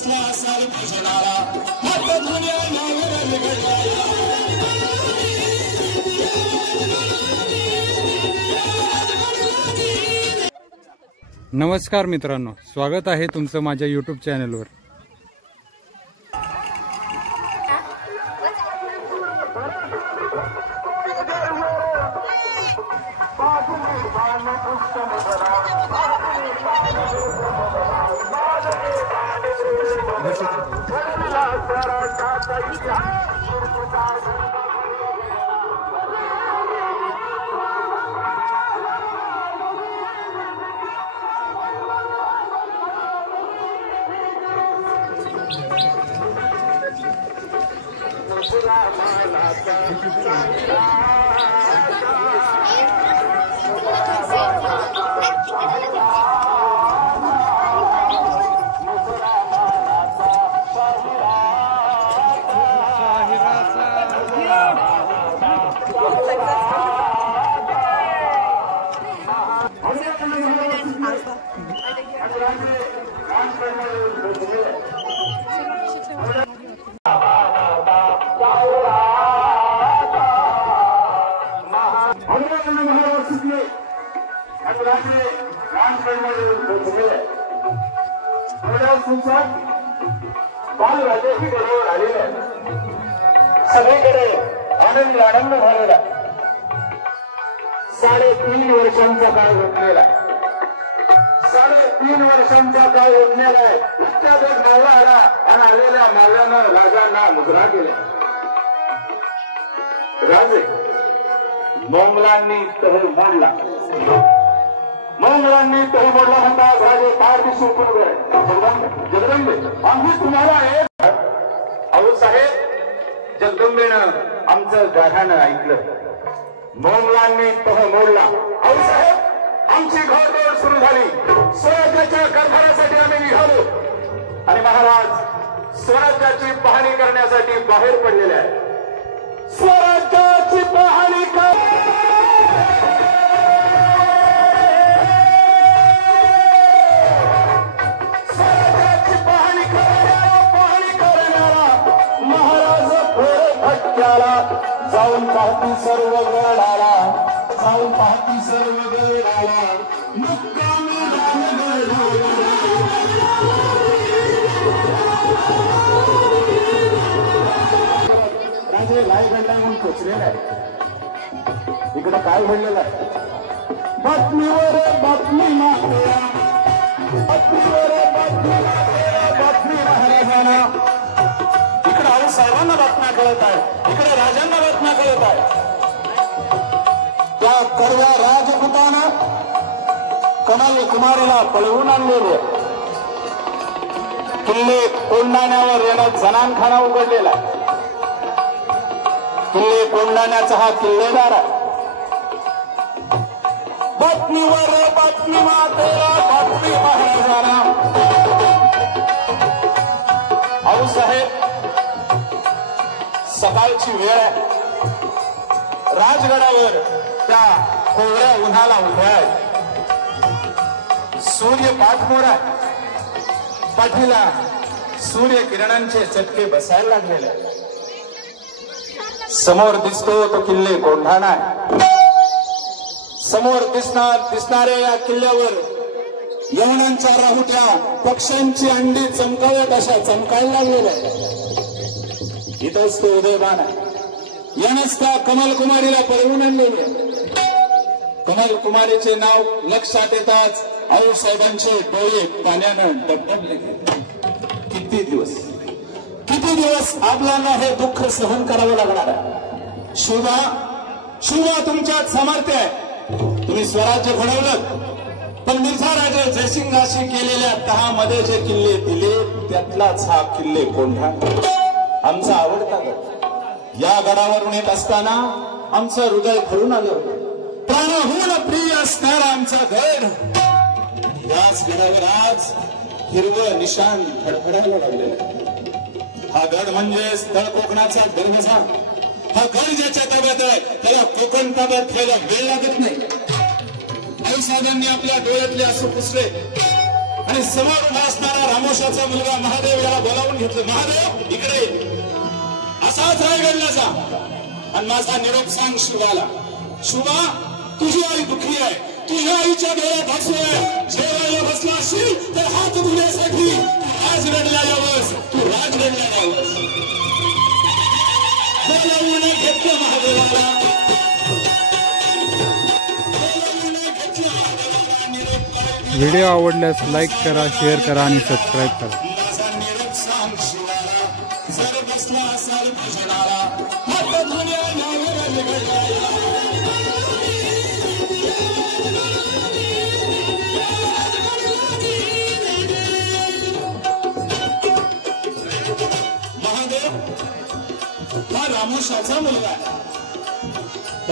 बसला असाल भजनाला हात धुण्या नावर बिघडला नमस्कार मित्रांनो, स्वागत आहे तुमचं माझ्या YouTube चॅनलवर। सगळीकडे आनंद आनंद झालेला 3.5 वर्षांचा काळ घटलेला 3.5 वर्षांचा काळ घटलेला आहे। उत्यादक मावळा आला आणि आलेल्या माल्यानं राजांना मुद्रा केले। राजे मंगलांनी तह मोडला म्हणतात राजे फार दिसून पूर्व जगदंबे आम्ही तुम्हाला अहो साहेब जगदंबेनं आमचं गाढानं ऐकलं। मंगलांनी तह मोडला अहो साहेब आमची घोडदौड सुरू झाली। स्वराज्याच्या कारभारासाठी आम्ही निघालो आणि महाराज स्वराज्याची पाहणी करण्यासाठी बाहेर पडलेले आहे। स्वराज्याची पाहणी जाऊन पाहती सर्व गडाला जाऊन पाहती सर्व गडाला मुक्कामी राजे लायगडला म्हणून पोचलेला आहे। इकडे काय घडलेलं आहे बातमीवर बातमी मागल्या बातमीवर बातमी महाराजांना इकडे आऊ साहेबांना बातम्या कळत आहे इकडे राजांना बातम्या कळत आहे। त्या कर्व्या राजपुतानं कमल कुमारीला पळवून आणलेले किल्ले कोंढाण्यावर येणं जनानखाना उघडलेला किल्ले कोंढाण्याचा हा किल्लेदार आहे। बातमीवर बातमी मातेला बातमी महाराजांना आऊ साहेब सकाळची वेळ आहे। राजगडावर त्या कोवळ्या उन्हाला उभ्या आहे। सूर्य पाठमोर आहे पाठीला सूर्य किरणांचे चटके बसायला लागलेले आहे। समोर दिसतो तो किल्ले कोंढाणा आहे। समोर दिसणाऱ्या या किल्ल्यावर यवनांच्या राहुट्या पक्ष्यांची अंडी चमकावत अशा चमकायला लागलेल्या आहे। इथंच तो उदयमान आहे। यानंच त्या कमल कुमारीला पळवून आणलेले कमल कुमारीचे नाव लक्षात येताच आऊ साहेबांचे डोळे पाण्यानं डबडबले। किती दिवस आपल्याला हे दुःख सहन करावं लागणार आहे। शिवा तुमच्यात सामर्थ्य आहे। तुम्ही स्वराज्य घडवलं पण मिर्झा राजे जयसिंगाशी केलेल्या 10 मध्ये जे किल्ले दिले त्यातलाच हा किल्ले कोंढाणा आमचा आवडता गड। या गडावरून येत असताना आमचं हृदय भरून आलं। प्राणहून प्रिय असणारा आमचा गड याच गडावर आज हिरवं निशाण फडफडायला लागलेलं। हा गड म्हणजे तळ कोकणाचा दरवाजा। हा गड ज्याच्या ताब्यात आहे त्याला कोकण ताब्यात ठेवायला वेळ लागत नाही। आई साहेबांनी आपल्या डोळ्यातले आसू पुसले आणि समोर उभा असणारा रामोशाचा मुलगा महादेव याला बोलावून घेतलं. महादेव इकडे असाच रायगडला जा आणि माझा निरोप सांग शुभाला. शुभा तुझी आई दुःखी आहे, तुझ्या आईच्या डोळ्यात हसू आहे. जेवायला बसला असशील तर हात धुण्यासाठी राजगडला यावंस, तू राजगडला यावंस. बोलावून घेतलं महादेवाला, व्हिडिओ आवडल्यास लाईक करा, शेअर करा आणि सबस्क्राईब करा. माझा निरोप सांग शिवाला, जर बसला असाल भजनाला, हात धुण्या यावं राजगडला यावं. महादेव हा रामोशाचा मुलगा आहे.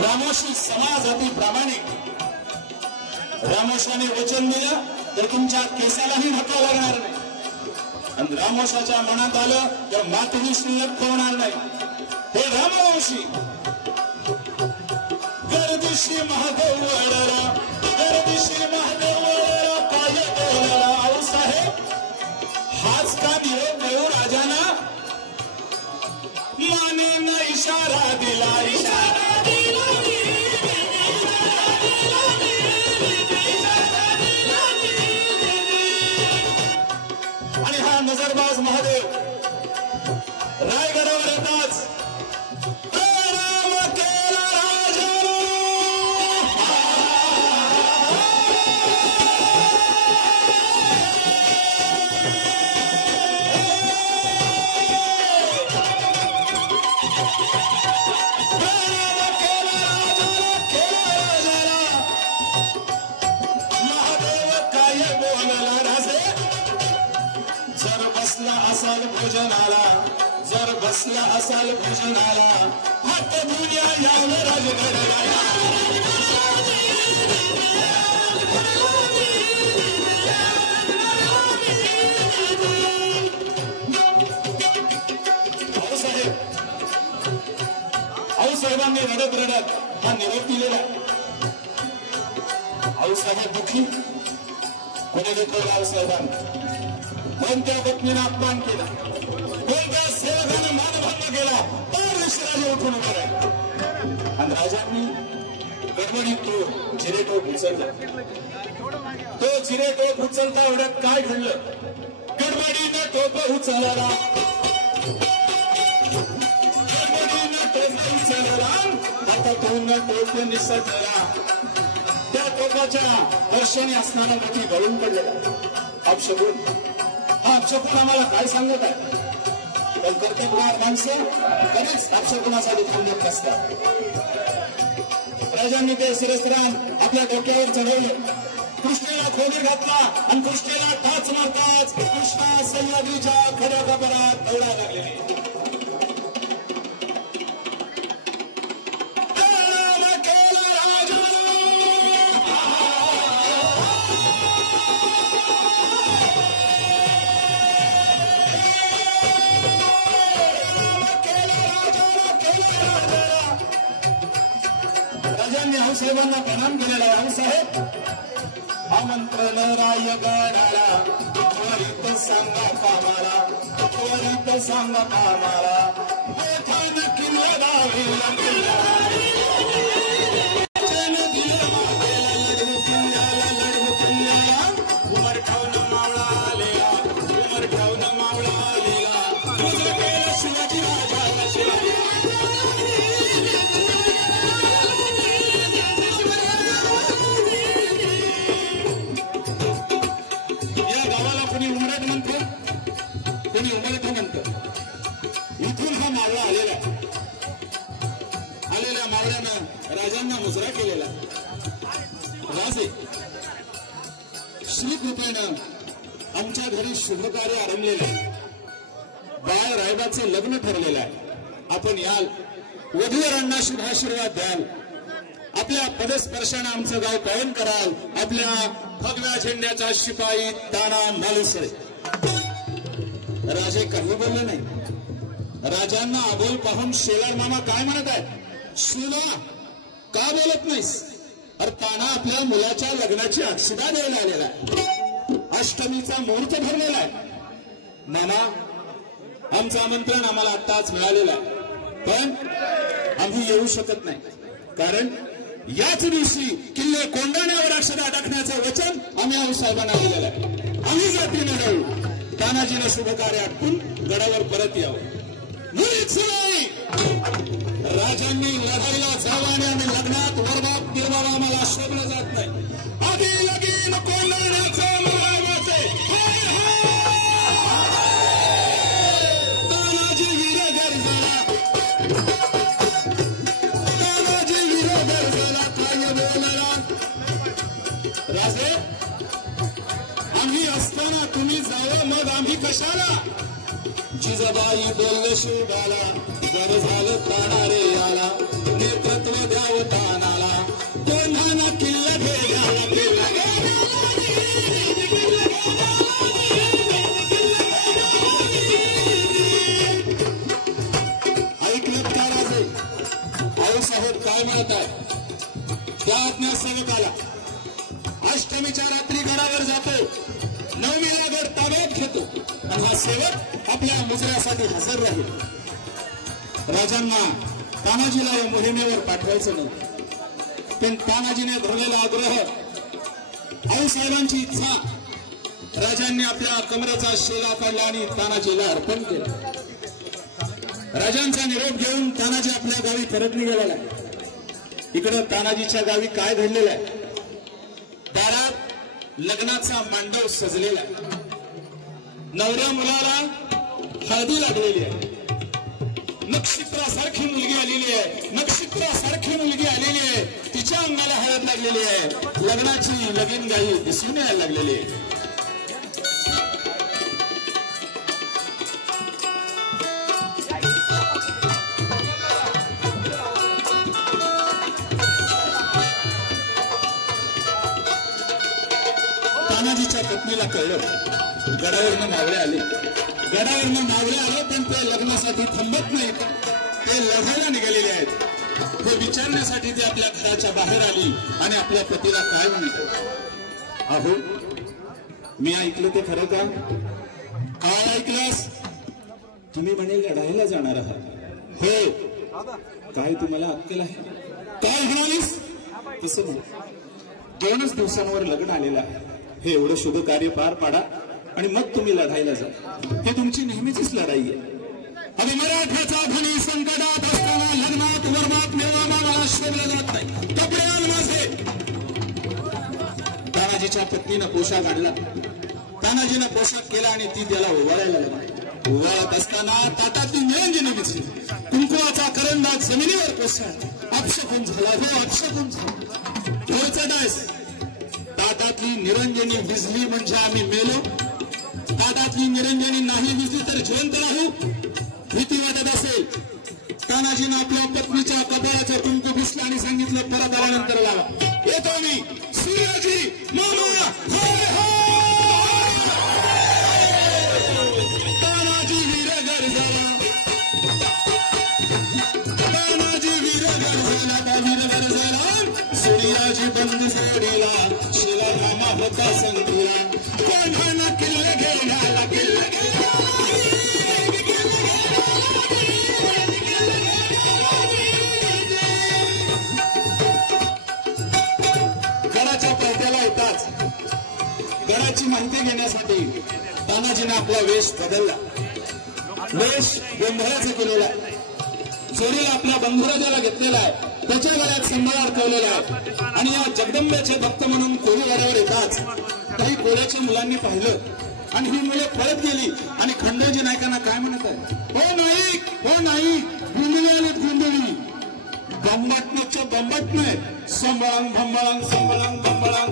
रामोशी समाजाती प्रामाणिक. रामोशाने वचन दिलं तर तुमच्या केसालाही धक्का लागणार नाही आणि रामोशाच्या मनात आलं तर मातही शिल्लक होणार नाही. हे रामवंशी गर्दिशी महादेव वळला, गर्दिशी महादेव वळला, काय बोलला आऊसाहेब. हाच का निरोप देऊ राजाना, मानेनं इशारा दिला, इशारा दिला. आणि हा नजरबाज महादेव रायगडावर येताच प्रणाम केला राजाला. महादेव काय बोलला राजे, जर बसला असाल भोजनाला, जर बसला असाल भोजनाला, हात धुण्या यावं राजगडला यावं. आऊसाहेबांनी रडत रडत हा निरोप दिलेला. आऊसाहेब दुःखी. कोणी घेतलेला आऊसाहेबांनी? कोणत्या पत्नीनं अपमान केला, कोणत्या सेवकानं मानभंग केला, तर राजे उठून उभे राहिले. आणि राजांनी गडबडीत तो जिरेटोप उचलला. तो जिरेटोप उचलता एवढ्यात काय घडलं? गडबडीनं टोप उचलला, गडबडीनं टोप उचलला, हातातून टोप निसटला. त्या टोपाच्या वर्षाने असणारा मोठी गळून पडलेला. अपशकुन हा अपशकुन आम्हाला काय सांगत आहे? पण कर्तव्यवान माणसं कधीच अपशकुनाचा दुःख देत नसतात. राजांनी ते शिरस्त्राण आपल्या डोक्यावर चढवलं, कृष्णेला खोली घातला आणि कृष्णेला टाच मारताच कृष्णा सह्याद्रीच्या खड्या कबरात दौडा लागले. राजांनी आऊसाहेबांना प्रणाम केलेला आहे. आऊसाहेब आमंत्रण रायगडाला, त्वरित सांगा कामाला, त्वरित सांगा कामाला, बेठान किल्ला दावेला किल्ला. उमर ठेवणं मावळा आलेला, उमर ठेवणं मावळा आलेला, तुझं केलं शिवाजी राजाला शिवाजी. कोणी उमरट म्हणतं, कोणी उमरठ म्हणतं. इथून हा मावळा आलेला, आलेल्या मावळ्यानं राजांना मुजरा केलेला. राजे श्रीकृपेनं आमच्या घरी शुभकार्य आरंभलेलं आहे. बाळ रायबाचं लग्न ठरलेलं आहे. आपण याल, वधूवरांना शुभाशीर्वाद द्याल, आपल्या पदस्पर्शानं आमचं गाव कायम कराल. आपल्या भगव्या झेंड्याचा शिपाई ताना मालुसरे. राजे काही बोलले नाही. राजांना अबोल पाहून शेलार मामा काय म्हणत आहेत? शिला का बोलत नाहीस? अरे ताना आपल्या मुलाच्या लग्नाची अक्षता द्यायला आलेला आहे. अष्टमीचा मुहूर्त ठरलेला आहे. नाना, आमचं आमंत्रण आम्हाला आत्ताच मिळालेलं आहे, पण आम्ही येऊ शकत नाही. कारण याच दिवशी किल्ले कोंढाण्यावर अक्षता टाकण्याचं वचन आम्ही आऊसाहेबांना दिलेलं आहे. आम्ही जातीने जाऊ, तानाजीनं शुभ कार्य आटपून गडावर परत यावं. मुळीच नाही, राजांनी लढाईला जावं आणि आम्ही लग्नात वरबाप देवाला आम्हाला शोभलं जात नाही. आधी लगीन कोंढाण्याचं मागाचे तानाजी वीर गरजला, तानाजी वीर गरजला काय बोलला. राजे, आम्ही असताना तुम्ही जावं, मग आम्ही कशाला. जिजाबाई बोलले शिवबाला, बर झालं ताना रे याला, नेतृत्व द्यावं तानाला, कोंढाणा किल्ला घेण्याला किल्ला. ऐकलं का राजे? आऊसाहेब काय म्हणत आहे? त्या आज्ञा सेवकाला अष्टमीच्या रात्री गडावर जातो, नवमीला गड ताब्यात घेतो आणि हा सेवक आपल्या मुजऱ्यासाठी हजर राहील. राजांना तानाजीला या मोहिमेवर पाठवायचं नाही, पण तानाजीने धरलेला आग्रह, आऊसाहेबांची इच्छा, राजांनी आपल्या कमरेचा शेला काढला आणि तानाजीला अर्पण केलं. राजांचा निरोप घेऊन तानाजी आपल्या गावी परत निघालेला आहे. इकडं तानाजीच्या गावी काय घडलेलं आहे? दारात लग्नाचा मांडव सजलेला आहे. नवऱ्या मुलाला हळदी लागलेली आहे. नक्षत्रासारखी मुलगी आलेली आहे, नक्षत्रासारखी मुलगी आलेली आहे. तिच्या अंगाला हळद लागलेली आहे. लग्नाची लगीन गाई दिसून यायला लागलेली आहे. तानाजीच्या पत्नीला कळलं, गडावरनं मावळे आले. गडावरनं मावळे आले, पण ते लग्नासाठी थांबत नाहीत, ते लढायला निघालेले आहेत. हे विचारण्यासाठी ते आपल्या घराच्या बाहेर आली आणि आपल्या पतीला काय म्हणतात? अहो, मी ऐकलं ते खरं का? काय ऐकलंस? तुम्ही म्हणे लढायला जाणार आहात. हो, काय तुम्हाला अक्कल आहे? काय म्हणालीस? तसं म्हण. 2च दिवसांवर लग्न आलेलं आहे. हे एवढं शुभ कार्य पार पाडा आणि मग तुम्ही लढायला जा. हे तुमची नेहमीचीच लढाई आहे. अगं, मराठ्याचा धनी संकटात असताना लग्नात वरमात मेवामाला शोभलं जात नाही. कपडे आण माझे. तानाजीच्या पत्नीनं पोशाख आणला. तानाजीनं पोशाख केला आणि ती त्याला ओवाळायला लागली. ओवाळत असताना ताटातली निरंजनी दिसली. कुंकुवाचा करंदाज जमिनीवर कोसळला. अपशकुन झाला, हो अपशकुन झाला. पुढचा डायस, ताटातली निरंजनी विजली म्हणजे आम्ही मेलो. ताटातली निरंजनी नाही विजली तर जिवंत राहू. भीती वाटत असेल, तानाजीनं आपल्या पत्नीच्या कपाळाचं कुंकू भिसलं आणि सांगितलं, परत आल्यानंतर लावा. येतो मी, सूर्याजी मामा. तानाजी वीर गरजला, तानाजी वीर गरजला, वीर गरजला. सूर्याजी बंद सोडीला, शिला मामा होता संगीला. कोंढाणा किल्ले घेण्याला किल्ले. गडाच्या पडद्याला येताच गडाची माहिती घेण्यासाठी तानाजीने आपला वेश बदलला. वेश गोंधळाचा केलेला आहे. चोरीला आपल्या बंधुराजाला घेतलेला आहे. त्याच्या गळ्यात संभाळ अडकवलेला आहे. आणि या जगदंबेचे भक्त म्हणून कोळीवाड्यावर येताच काही कोळ्याच्या मुलांनी पाहिलं आणि ही मुले पळत गेली आणि खंडोजी नायकांना काय म्हणत आहे? हो नाही, हो नाही, गोंधळी आलेत, गोंधळी. बंबाटण्याच्या बंबाट नाही, संबळांग भंबळांग संबळांग भंबळांग.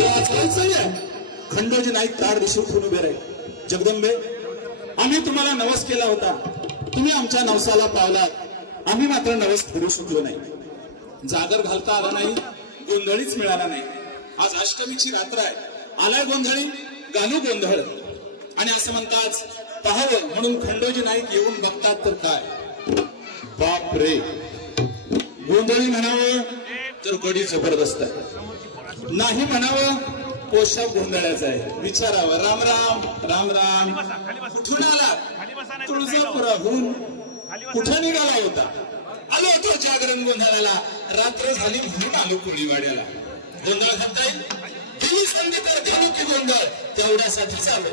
वाचवायचंही आहे. खंडोजी नाईक तार दिशा उठून उभे राहिले. जगदंबे, आम्ही तुम्हाला नवस केला होता, तुम्ही आमच्या नवसाला पावलात. आम्ही मात्र नवस फिरू शकलो नाही. जागर घालता आला नाही, गोंधळीच मिळाला नाही. आज अष्टमीची रात्र आहे. आलाय गोंधळी, घालू गोंधळ. आणि असं म्हणताच पाहावं म्हणून खंडोजी नाईक येऊन बघतात तर काय, बाप रे, गोंधळी म्हणावं तर गडी जबरदस्त आहे, नाही म्हणावं पोशाख गोंधळाचा आहे. विचारावं. राम राम राम राम. कुठून आला? तुळजापुराहून. कुठं निघाला होता? आलो होतो जागरण गोंधळाला. रात्र झाली म्हणून आलो कोळीवाड्याला. गोंधळ घालता येईल? दिली संधी तर घेऊ की गोंधळ, तेवढ्यासाठी चालू.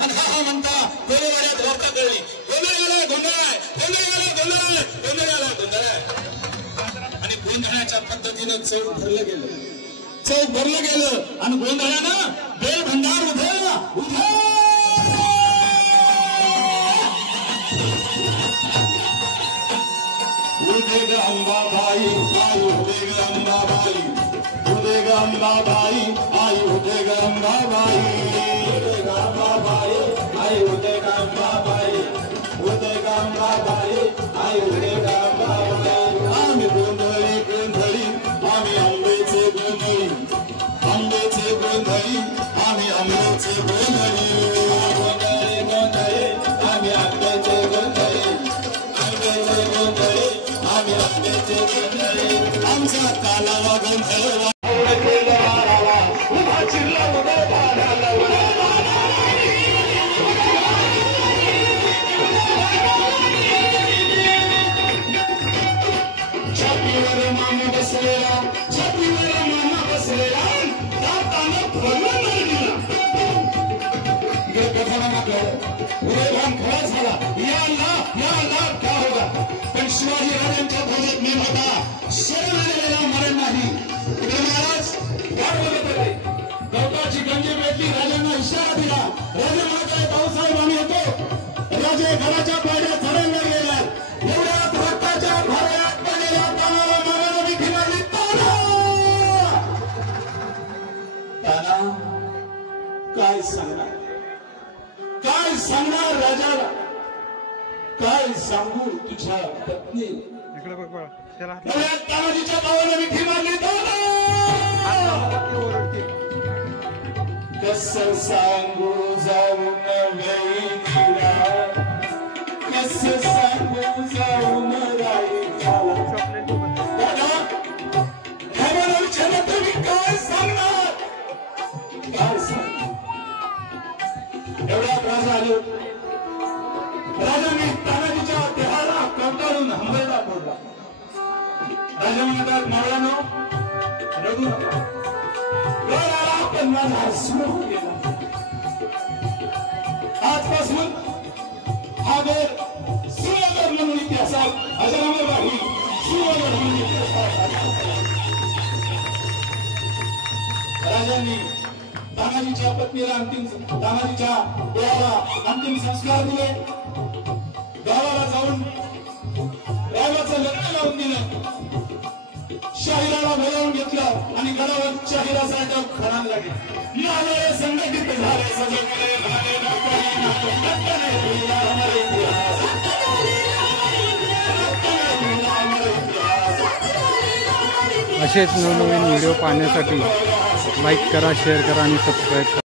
आणि हा म्हणता कोळीवाड्यात वार्ता कळली. गोंधळ आला, गोंधळ आहे, गोंधळ आला, गोंधळ आहे, गोंधळ आला, गोंधळ आहे. आणि गोंधळाच्या पद्धतीनं चौक भरलं गेलं. चौक भरलं गेलं आणि गोंधळानं बेल भंडार उधळला. उदे ग अंबाबाई आई, उदे ग अंबाबाई, उदे ग अंबाबाई आई, उदे ग अंबाबाई, उदे ग अंबाबाई आई, उदे ग अंबाबाई, उदे ग अंबाबाई आई, उदे ग अंबाबाई. आम्ही गोंधळी गोंधळी, आम्ही आंबेचे गोंधळी, आंबेचे गोंधळी, आम्ही आंबेचे गोंधळी, गोंधळी गोंधळी, आम्ही आंबेचे गोंधळी, आंबेचे गोंधळी, आम्ही आंबेचे गोंधळी. आमचा कालावा गोंधळ उभा चिरला उभा बाळाला छातीवर मामा बसलेला, छातीवर मामा बसलेला, दातानं फळलं नाही दिला. इकडे कथाना मागलं उदयभान खरा झाला. या क्या होगा? पण शिवाजी राजांच्या ध्वजात मी होता, शरण आलेला मरण नाही. इकडे महाराज वाट बघत होते. गवताची गंजी भेटली. राजांना इशारा दिला. राजा म्हणत भाऊसाहेब आम्ही होतो. राजे घराच्या पायऱ्या चढायला गेला. एवढ्यात रक्ताच्या भाऱ्यात पडलेल्या तानाला मामाला मिठी मारली. ताना काय सांगणार? काय सांगणार राजाला? काय सांगू तुझ्या पत्नी? तानाजीच्या भावाला मिठी मारली. कसं सांगू जाऊन वहिनीला, कसं सांगू जाऊन राईला. दादा विचारलं तुम्ही काय सांगणार? काय सांग? एवढा राजा आलो. राजाने तानाजीच्या देहाला कंटाळून हंबरडा फोडला. राजा म्हणतात मावळ्यानो रडू नका. रडाला पण माझा हसू गेला. आजपासून हा वेळ सुवर्ण म्हणून इतिहासात अजरामर राहील. सुवर्ण म्हणून इतिहासात. राजांनी तानाजीच्या पत्नीला तानाजीच्या देहाला अंतिम संस्कार दिले. गावाला जाऊन राजाचं लग्न लावून दिलं. शाहिराला बोलावून घेतलं आणि गडावर शाहिरासाठी खणाला लागले. संघटित झाले सजवले झाले असेच नवनवीन व्हिडिओ पाहण्यासाठी लाईक करा, शेअर करा आणि सबस्क्राईब करा.